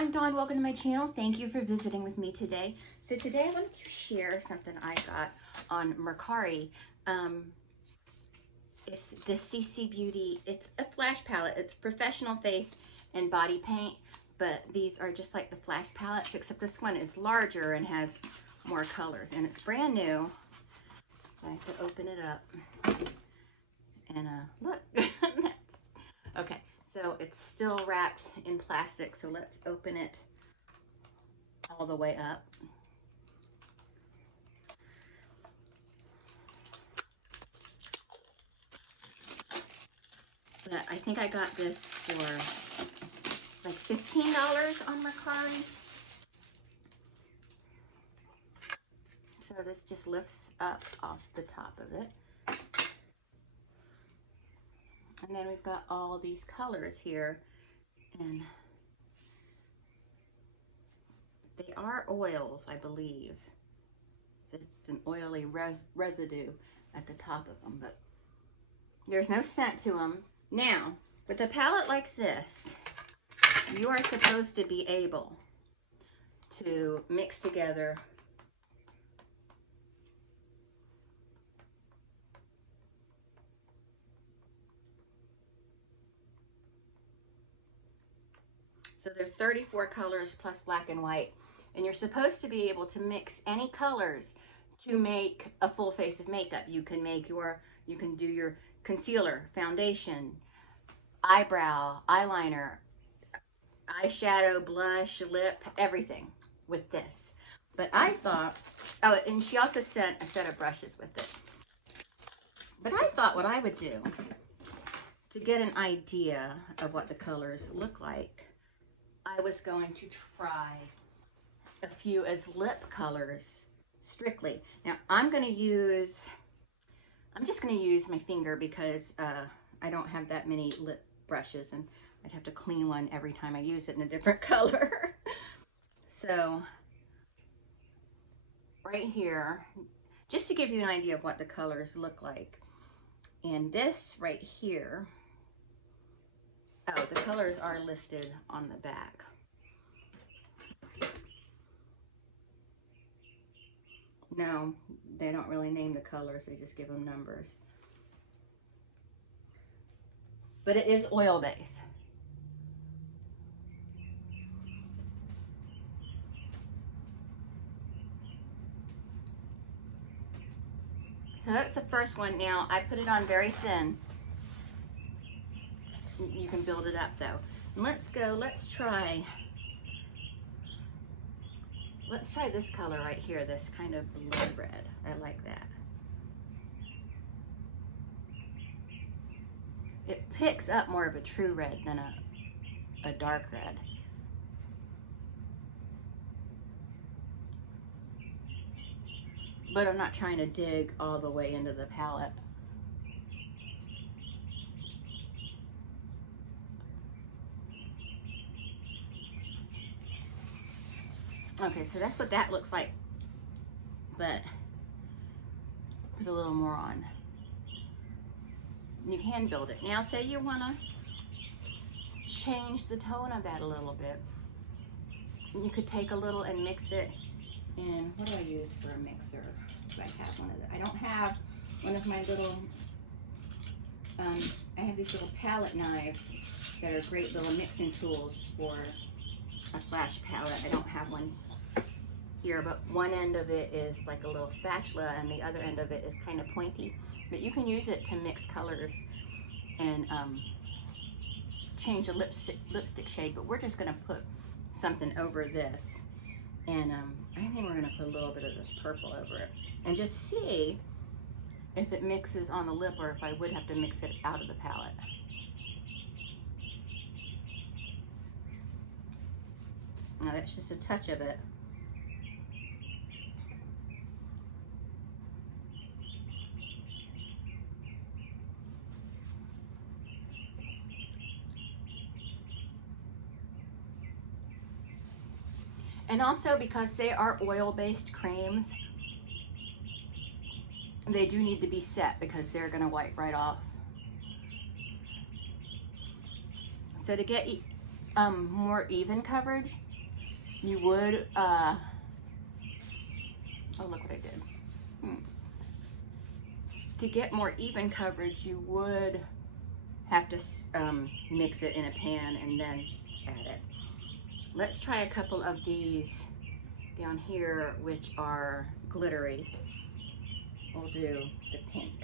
I'm Dawn. Welcome to my channel. Thank you for visiting with me today. So today I wanted to share something I got on Mercari. It's this CC Beauty. It's a flash palette. It's professional face and body paint, but these are just like the flash palettes, except this one is larger and has more colors, and it's brand new. I have to open it up. And look, okay, so it's still wrapped in plastic, so let's open it all the way up. But I think I got this for like $15 on Mercari. So this just lifts up off the top of it. And then we've got all these colors here, and they are oils, I believe. It's an oily residue at the top of them, but there's no scent to them. Now, with a palette like this, you are supposed to be able to mix together so there's 34 colors plus black and white, and you're supposed to be able to mix any colors to make a full face of makeup. You can do your concealer, foundation, eyebrow, eyeliner, eyeshadow, blush, lip, everything with this. But I thought, oh, and she also sent a set of brushes with it. But I thought what I would do to get an idea of what the colors look like, I was going to try a few as lip colors strictly. Now I'm just going to use my finger because I don't have that many lip brushes, and I'd have to clean one every time I use it in a different color. So right here, just to give you an idea of what the colors look like. And this right here, oh, the colors are listed on the back. No, they don't really name the colors, they just give them numbers. But it is oil base. So that's the first one. Now, I put it on very thin. You can build it up though. And let's try this color right here, this kind of blood red. I like that. It picks up more of a true red than a dark red. But I'm not trying to dig all the way into the palette. Okay, so that's what that looks like, but put a little more on. You can build it. Now, say you want to change the tone of that a little bit. You could take a little and mix it in, what do I use for a mixer? Do I have one of them? I don't have one of my little, I have these little palette knives that are great little mixing tools for a flash palette. I don't have one here, but one end of it is like a little spatula and the other end of it is kind of pointy. But you can use it to mix colors and change a lipstick shade. But we're just going to put something over this, and I think we're going to put a little bit of this purple over it and just see if it mixes on the lip or if I would have to mix it out of the palette. Now that's just a touch of it. And also, because they are oil-based creams, they do need to be set because they're going to wipe right off. So to get more even coverage, you would, oh, look what I did. To get more even coverage, you would have to mix it in a pan and then add it. Let's try a couple of these down here, which are glittery. We'll do the pink.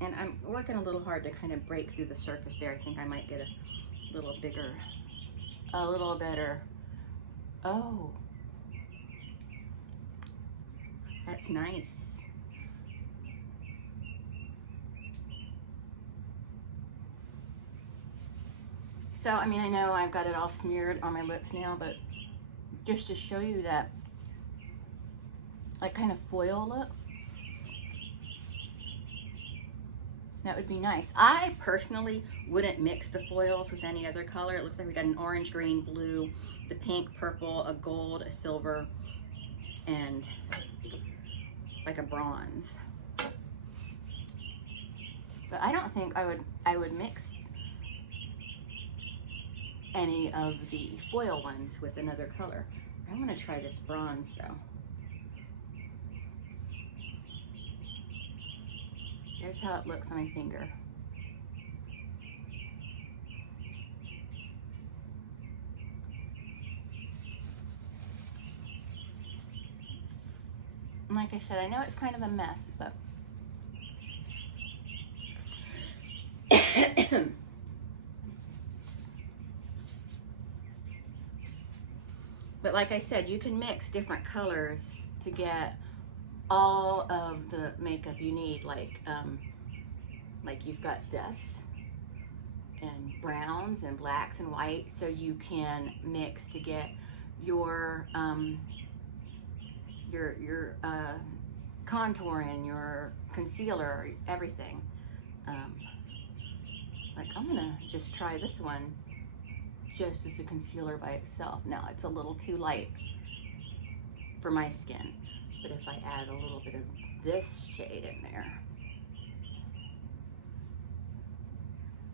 And I'm working a little hard to kind of break through the surface there. I think I might get a little bigger, a little better. Oh, that's nice. So, I mean, I know I've got it all smeared on my lips now, but just to show you that, like, kind of foil look, that would be nice. I personally wouldn't mix the foils with any other color. It looks like we got an orange, green, blue, the pink, purple, a gold, a silver, and like a bronze. But I don't think I would mix any of the foil ones with another color. I want to try this bronze though. Here's how it looks on my finger. And like I said, I know it's kind of a mess, but but like I said, you can mix different colors to get all of the makeup you need. Like you've got this and browns and blacks and whites, so you can mix to get your contouring, your concealer, everything. Like I'm gonna just try this one just as a concealer by itself. Now it's a little too light for my skin, but if I add a little bit of this shade in there,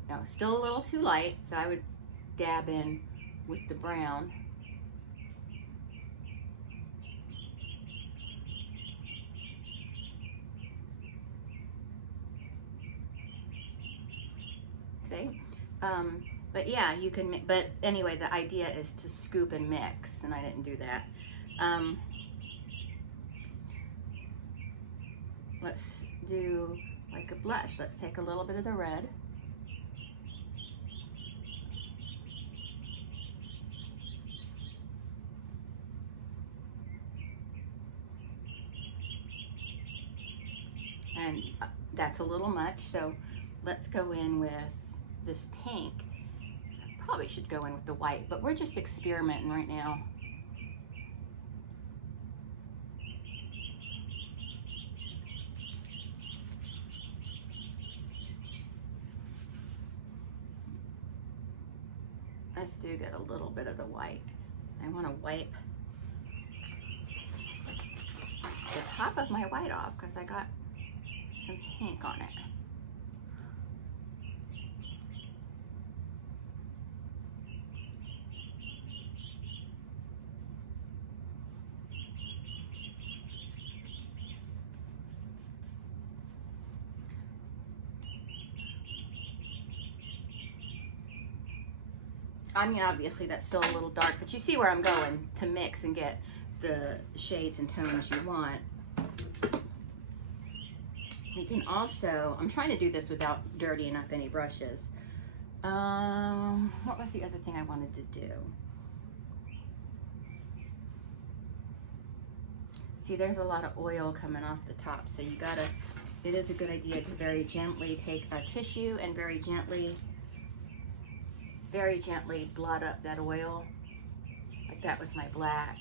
now it's still a little too light, so I would dab in with the brown. See? But yeah, you can, but anyway, the idea is to scoop and mix, and I didn't do that. Let's do like a blush. Let's take a little bit of the red. And that's a little much, so let's go in with this pink. I probably should go in with the white, but we're just experimenting right now. Let's do get a little bit of the white. I want to wipe the top of my white off because I got some pink on it. I mean, obviously that's still a little dark, but you see where I'm going to mix and get the shades and tones you want. You can also, I'm trying to do this without dirtying up any brushes. What was the other thing I wanted to do? See, there's a lot of oil coming off the top, so you gotta, it is a good idea to very gently take a tissue and very gently blot up that oil. Like that was my black.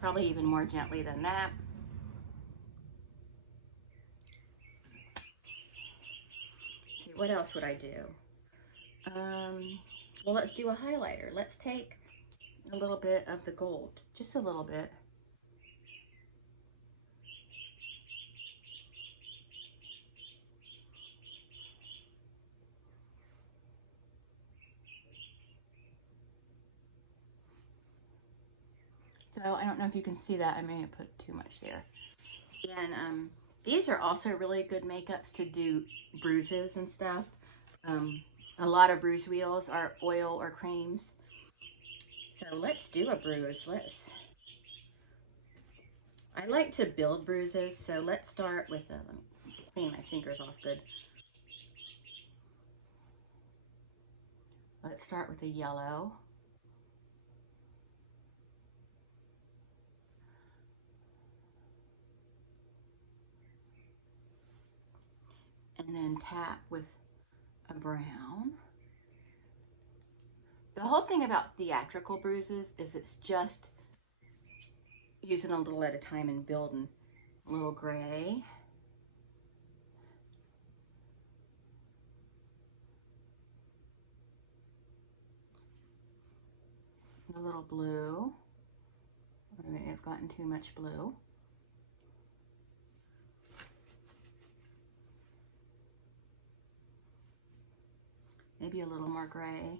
Probably even more gently than that. See, what else would I do? Well, let's do a highlighter. Let's take a little bit of the gold, just a little bit. So I don't know if you can see that. I may have put too much there. And these are also really good makeups to do bruises and stuff. A lot of bruise wheels are oil or creams. So let's do a bruise. I like to build bruises, so let's start with let me clean my fingers off good. Let's start with a yellow. And then tap with a brown. The whole thing about theatrical bruises is it's just using a little at a time and building. A little gray. A little blue. I may have gotten too much blue. Maybe a little more gray.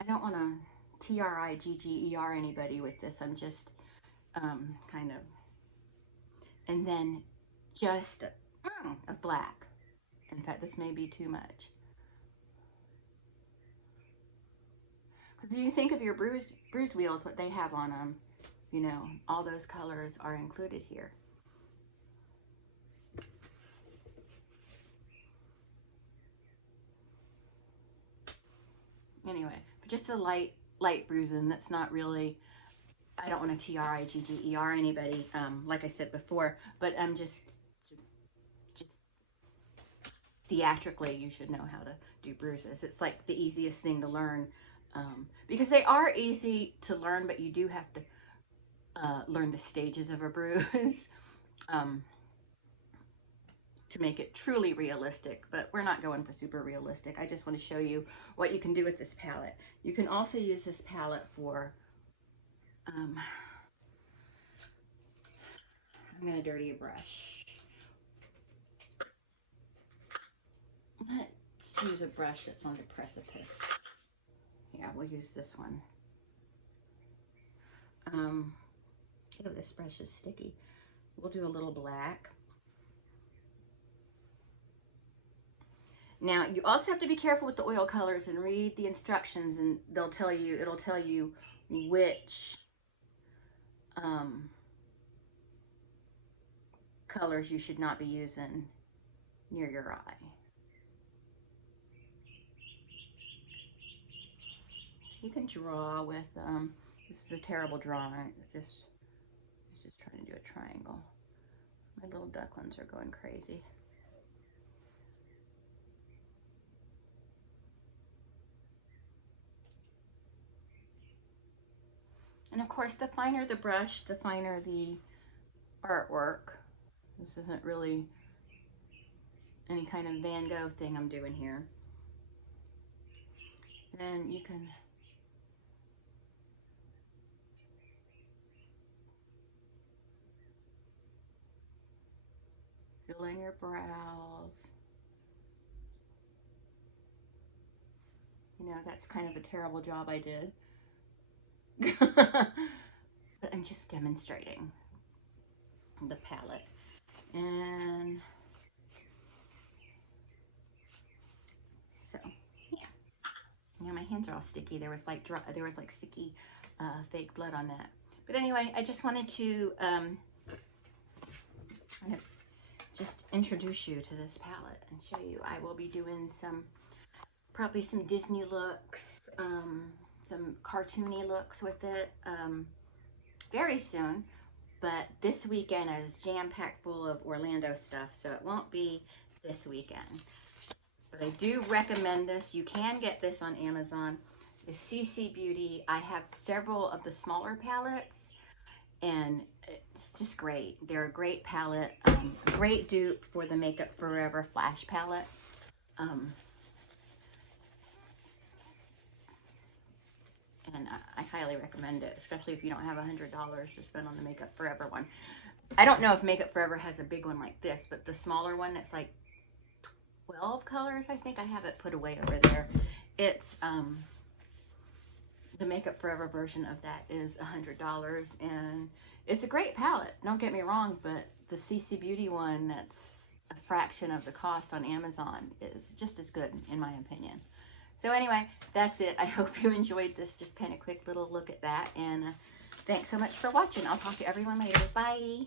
I don't want to trigger anybody with this. I'm just kind of, and then just of black. In fact, this may be too much. Because if you think of your bruise wheels, what they have on them, you know, all those colors are included here. Anyway, just a light bruising. That's not really, I don't want to trigger anybody, like I said before, but I'm just theatrically, you should know how to do bruises. It's like the easiest thing to learn, because they are easy to learn, but you do have to learn the stages of a bruise to make it truly realistic, but we're not going for super realistic. I just want to show you what you can do with this palette. You can also use this palette for, I'm going to dirty a brush. Let's use a brush that's on the precipice. Yeah, we'll use this one. Oh, this brush is sticky. We'll do a little black. Now, you also have to be careful with the oil colors and read the instructions, and it'll tell you which colors you should not be using near your eye. You can draw with, this is a terrible drawing. It's just trying to do a triangle. My little ducklings are going crazy. And of course, the finer the brush, the finer the artwork. This isn't really any kind of Van Gogh thing I'm doing here. Then you can fill in your brows. You know, that's kind of a terrible job I did. But I'm just demonstrating the palette. And so, yeah. Now my hands are all sticky. There was like sticky fake blood on that. But anyway, I just wanted to kind of just introduce you to this palette and show you. I will be doing probably some Disney looks, some cartoony looks with it very soon. But this weekend is jam-packed full of Orlando stuff, so it won't be this weekend. But I do recommend this. You can get this on Amazon. It's CC Beauty. I have several of the smaller palettes, and it's just great. They're a great palette, a great dupe for the Makeup Forever Flash palette. And I highly recommend it, especially if you don't have $100 to spend on the Makeup Forever one. I don't know if Makeup Forever has a big one like this, but the smaller one that's like 12 colors, I think I have it put away over there. It's the Makeup Forever version of that is $100, and it's a great palette, don't get me wrong, but the CC Beauty one that's a fraction of the cost on Amazon is just as good in my opinion. So anyway, that's it. I hope you enjoyed this just kind of quick little look at that, and thanks so much for watching. I'll talk to everyone later. Bye.